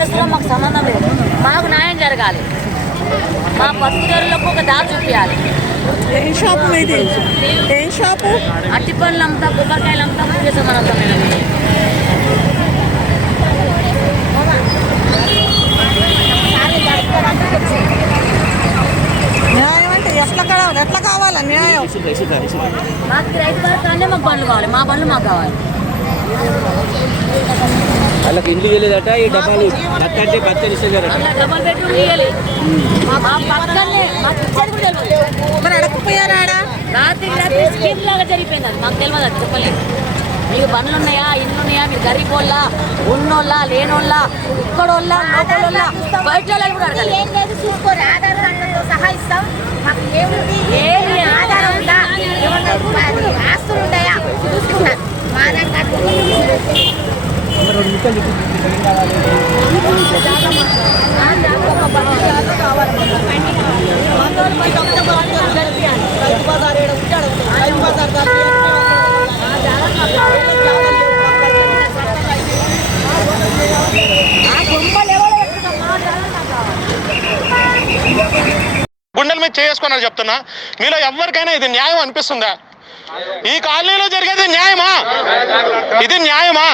చేస్తున్నాం మాకు సంబంధం లేదు. మాకు న్యాయం జరగాలి. మా బతుకుదారులకు ఒక దారి చూపించాలి. ఏం షాపు మీది? ఏం షాపు? అట్టి పనులు అమ్ముతాం, కొబ్బరికాయలు అమ్ముతాం, పూజ సామాన్లు అమ్ముతాం మేడం. న్యాయం అంటే ఎట్లా కావాలా న్యాయం? మాకు రైతు భరోసానే మాకు బండ్లు కావాలి. మా బండ్లు మాకు కావాలి. వాళ్ళకి ఇండ్లు చేయలేదట. ఈ డబ్బాలు అత్తంటే పచ్చని డబల్ బెడ్రూమ్ ఇవ్వాలి. మా పక్కనే మాకు ఇచ్చేది కూడా తెలియదు. మరి అడగకపోయారా? రాత్రి స్కీమ్ లాగా జరిగిపోయింది. అది మాకు తెలియదు, అది చెప్పలేదు. మీకు బండ్లు ఉన్నాయా, ఇల్లు ఉన్నాయా, మీరు గరీబ్ వాళ్ళ, ఉన్నోళ్ళ, లేనోళ్ళ, ఇక్కడోళ్ళ, లోకలోళ్ళ, బయట వాళ్ళని కూడా అడగాలి. ఏం లేదు చూసుకోరు. ఆధార్ కార్డుతో సహా ఇస్తాం. మాకు ఏముంది, ఏమి ఆధారం ఉందా, ఆస్తులు ఉంటాయా చూసుకున్నారు. మా ఆధార్ కార్డు గుండెల మీద చేసుకున్నారు చెప్తున్నా. మీలో ఎవరికైనా ఇది న్యాయం అనిపిస్తుందా? ఈ కాలనీలో జరిగేది న్యాయమా? ఇది న్యాయమా?